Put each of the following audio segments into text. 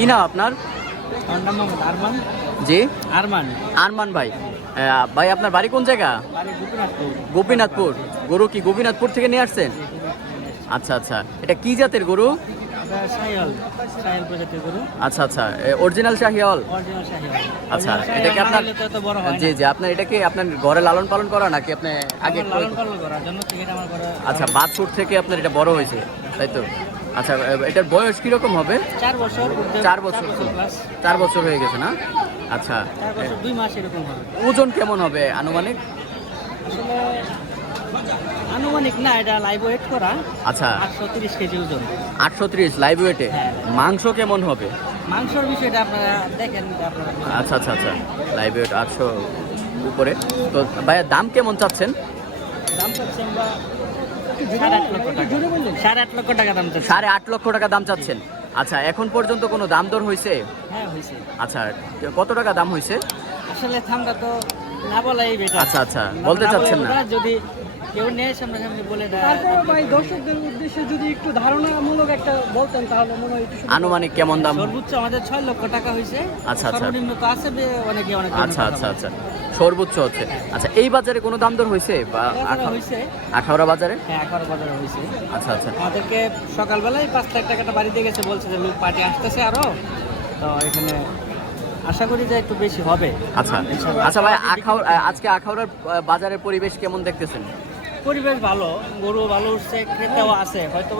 কি নাম আপনার? আমার নাম মোহাম্মদ আরমান। জি? আরমান। আরমান ভাই। ভাই আপনার বাড়ি কোন জায়গা? গোপীনাথপুর। গরু কি গোপীনাথপুর থেকে নিয়ে আসছেন? আচ্ছা আচ্ছা। এটা কি জাতের গরু? আচ্ছা আচ্ছা। অরিজিনাল শাহিওয়াল? আচ্ছা এটা কি আপনার জি জি। আপনার এটা কি আপনার ঘরে লালন পালন করা নাকি আপনি আগে আচ্ছা বাছুর থেকে আপনার এটা বড় হয়েছে তাই তো? আচ্ছা এটার বয়স কীরকম হবে? চার বছর চার বছর। চার বছর হয়ে গেছে না? আচ্ছা দুই মাস এরকম হবে। ওজন কেমন হবে আনুমানিক? আনুমানিক না এটা লাইভ ওয়েট করা। আচ্ছা। আটশো তিরিশ কেজি ওজন। আটশো ত্রিশ লাইভ ওয়েটে। মাংস কেমন হবে? মাংসর বিষয়টা আপনারা দেখেন আপনারা আচ্ছা আচ্ছা আচ্ছা। লাইভ ওয়েট আটশো উপরে। তো ভাইয়া দাম কেমন চাচ্ছেন? দাম চাচ্ছেন বা সাড়ে আট লক্ষ টাকা। দাম চাচ্ছেন সাড়ে আট লক্ষ টাকা দাম চাচ্ছেন? আচ্ছা এখন পর্যন্ত কোনো দাম দর হয়েছে? হ্যাঁ আচ্ছা কত টাকা দাম হয়েছে? আসলে থামটা তো না বলাই বেটার। আচ্ছা, আচ্ছা, বলতে চাচ্ছেন না। যদি কেউ নেয় সামনে সামনে বলে দেয়। তারপর ভাই দর্শকদের উদ্দেশ্যে যদি একটু ধারণামূলক একটা বলতেন তাহলে মনে হয় আনুমানিক কেমন দাম? সর্বোচ্চ আমাদের ছয় লক্ষ টাকা হয়েছে। আচ্ছা, আচ্ছা। সর্বনিম্ন তো আছে বে- অনেকে অনেক আচ্ছা আচ্ছা আচ্ছা। সর্বোচ্চ হচ্ছে। আচ্ছা এই বাজারে কোনো দাম দর হয়েছে? বা হয়েছে। আখাউড়া বাজারে? হ্যাঁ এগারো বাজারে হয়েছে। আচ্ছা আচ্ছা। আমাদেরকে সকালবেলায় পাঁচ লাখ টাকাটা বাড়িতে গেছে বলছে যে লোক পার্টি আসতেছে আরও। তো এখানে আশা করি যে একটু বেশি হবে। আচ্ছা আচ্ছা ভাই আখাউড় আজকে আখাউড়ার বাজারের পরিবেশ কেমন দেখতেছেন? পরিবেশ ভালো গরু ভালো উঠছে ক্রেতাও আছে। হয়তো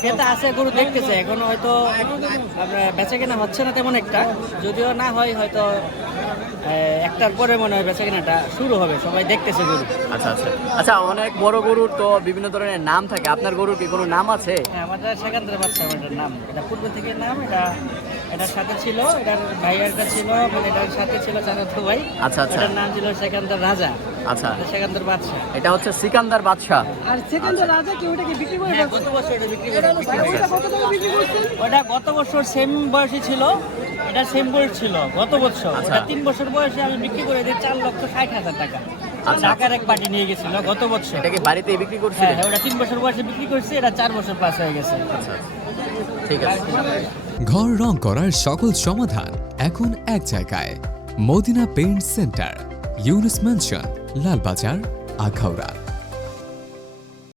ক্রেতা আছে গরু দেখতেছে। এখন হয়তো বেচা কেনা হচ্ছে না তেমন একটা। যদিও না হয় হয়তো একটার পরে মনে হয় বেচা কেনাটা শুরু হবে সবাই দেখতেছে গরু। আচ্ছা আচ্ছা। আচ্ছা অনেক বড় গরুর তো বিভিন্ন ধরনের নাম থাকে। আপনার গরুর কি কোনো নাম আছে? হ্যাঁ আমাদের সেখানকার বাচ্চা আমাদের নাম। এটা পূর্ব থেকে নাম এটা এটার সাথে ছিল এটার ভাইয়ারটা ছিল মানে এটার সাথে ছিল চাচাতো ভাই। আচ্ছা, আচ্ছা। এটার নাম ছিল সেখানকার রাজা। আচ্ছা। এটা সেখানকার বাদশা এটা হচ্ছে সিকান্দার বাদশাহ আর সেকেন্ড রাজা কি ওটাকে বিক্রি করে হ্যাঁ, গত বছর এটা বিক্রি করে ওটা কত টাকা বিক্রি করছেন ওটা গত বছর সেম বয়সী ছিল। এটা সেম বয়স ছিল গত বছর। আচ্ছা। ওটা তিন বছর বয়সে আমি বিক্রি করে দিই চার লক্ষ ষাট হাজার টাকা। আচ্ছা। ঢাকার এক পার্টি নিয়ে গেছিল গত বছর। এটা কি বাড়িতেই বিক্রি করছিলেন হ্যাঁ, ওটা তিন বছর বয়সে বিক্রি করছে এটা চার বছর পাস হয়ে গেছে। আচ্ছা ঠিক আছে। ঘর রং করার সকল সমাধান এখন এক জায়গায়। Madina paint centre Yunus mansion Lalbazar Akhaura.